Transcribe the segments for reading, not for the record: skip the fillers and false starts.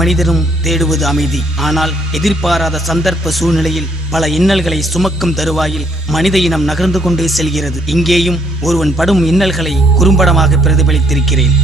மனிதரும் தேடுவது அமைதி. ஆனால் எதிர்பாராத சந்தர்ப்ப சூழ்நிலையில் பல இன்னல்களை சுமக்கும் தருவாயில் மனித இனம் நகர்ந்து கொண்டே செல்கிறது. இங்கேயும் ஒருவன் படும் இன்னல்களை குறும்படமாக பிரதிபலித்திருக்கிறேன்.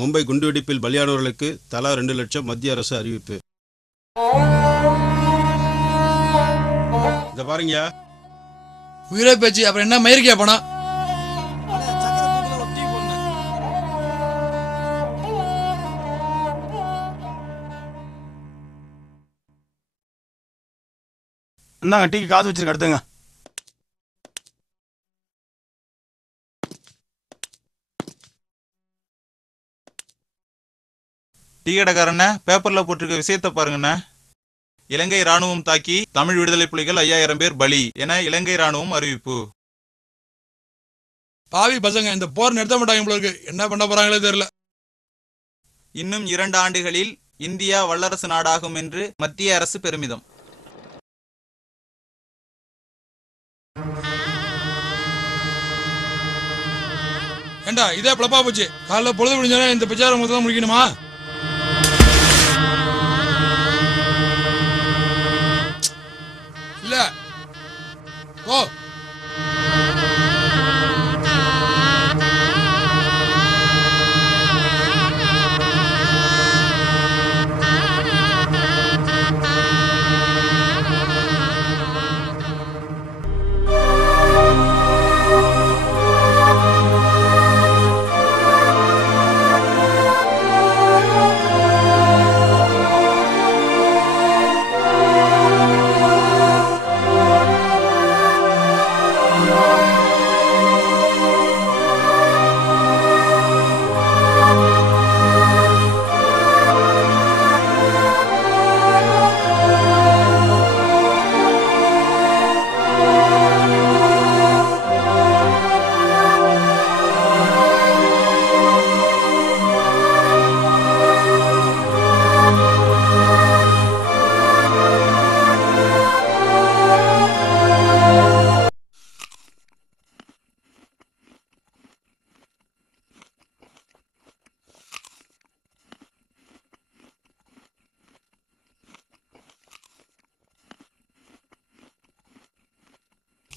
மும்பை குண்டுவெடிப்பில் பலியானவர்களுக்கு தலா 2 லட்சம் மத்திய அரசு அறிவிப்பு. இத பாருங்க. உயிரை பேச்சு அப்புறம் என்ன மயிரிக்கா பணம்? இந்தாங்க டீக்கு காசு வச்சிருக்க, எடுத்துங்க. டீ கடைக்காரண்ண, பேப்பர்ல போட்டிருக்க விஷயத்த பாருங்கண்ண. இலங்கை ராணுவம் தாக்கி தமிழ் விடுதலை புலிகள் 5000 பேர் பலி என இலங்கை ராணுவம் அறிவிப்பு. பாவி பசங்க இந்த போர் நிறுத்த மாட்டாங்க போல இருக்கு. என்ன பண்ண போறாங்களே தெரியல. இன்னும் 2 ஆண்டுகளில் இந்தியா வல்லரசு நாடாகும் என்று மத்திய அரசு பெருமிதம். ஏண்டா இதே பிளப்பா போச்சு. காலைல பொழுது முடிஞ்சாலே இந்த பிரச்சாரம் மொத்தம் முடிக்கணுமா? இல்ல ஓ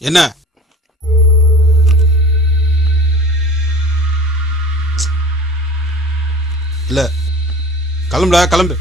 என்ன? இல்ல, கிளம்புடா, கிளம்பு.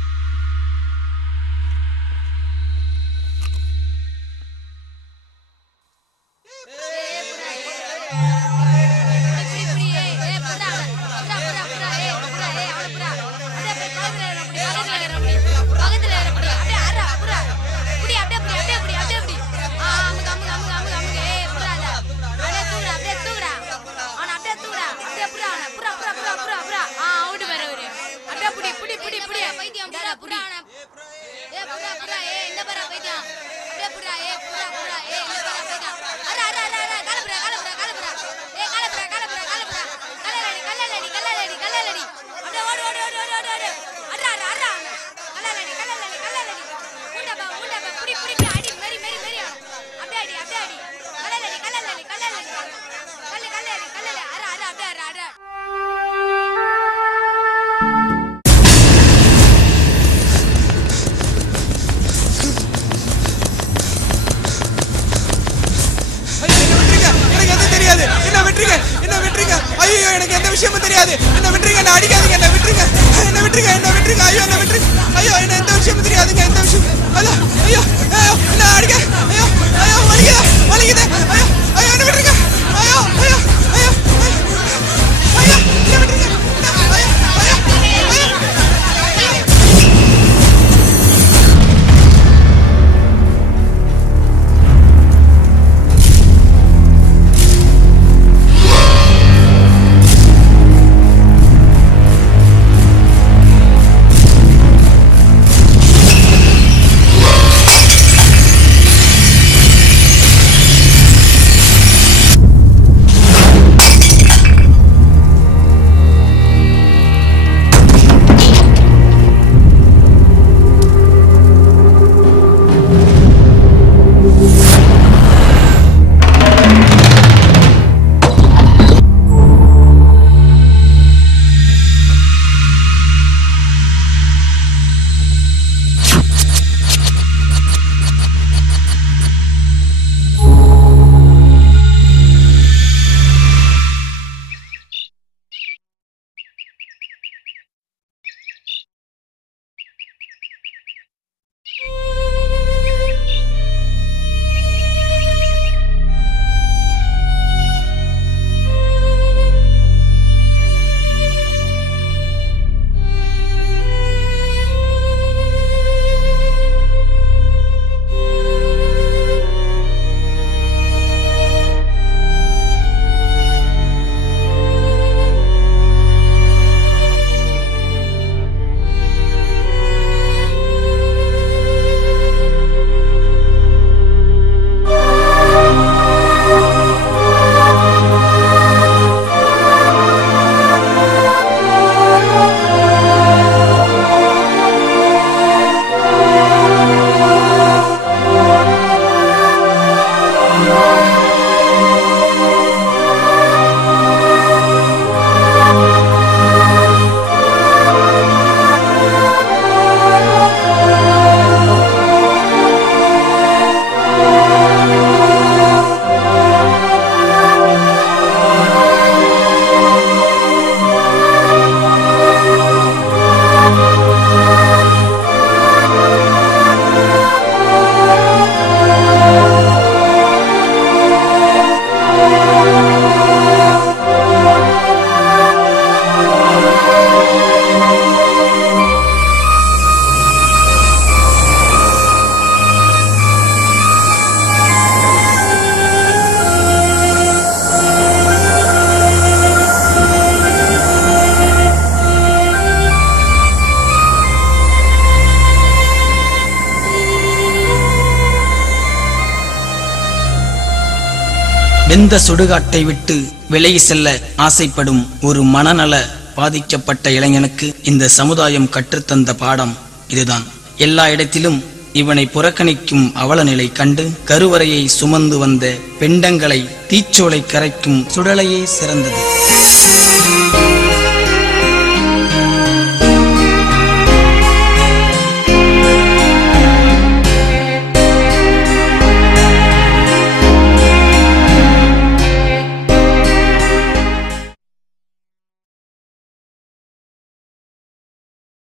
வெந்த சுடுகாட்டை விட்டு விலகி செல்ல ஆசைப்படும் ஒரு மனநல பாதிக்கப்பட்ட இளைஞனுக்கு இந்த சமுதாயம் கற்றுத்தந்த பாடம் இதுதான். எல்லா இடத்திலும் இவனை புறக்கணிக்கும் அவல நிலை கண்டு கருவறையை சுமந்து வந்த பெண்டங்களை தீச்சோலை கரைக்கும் சுடலையே சிறந்தது.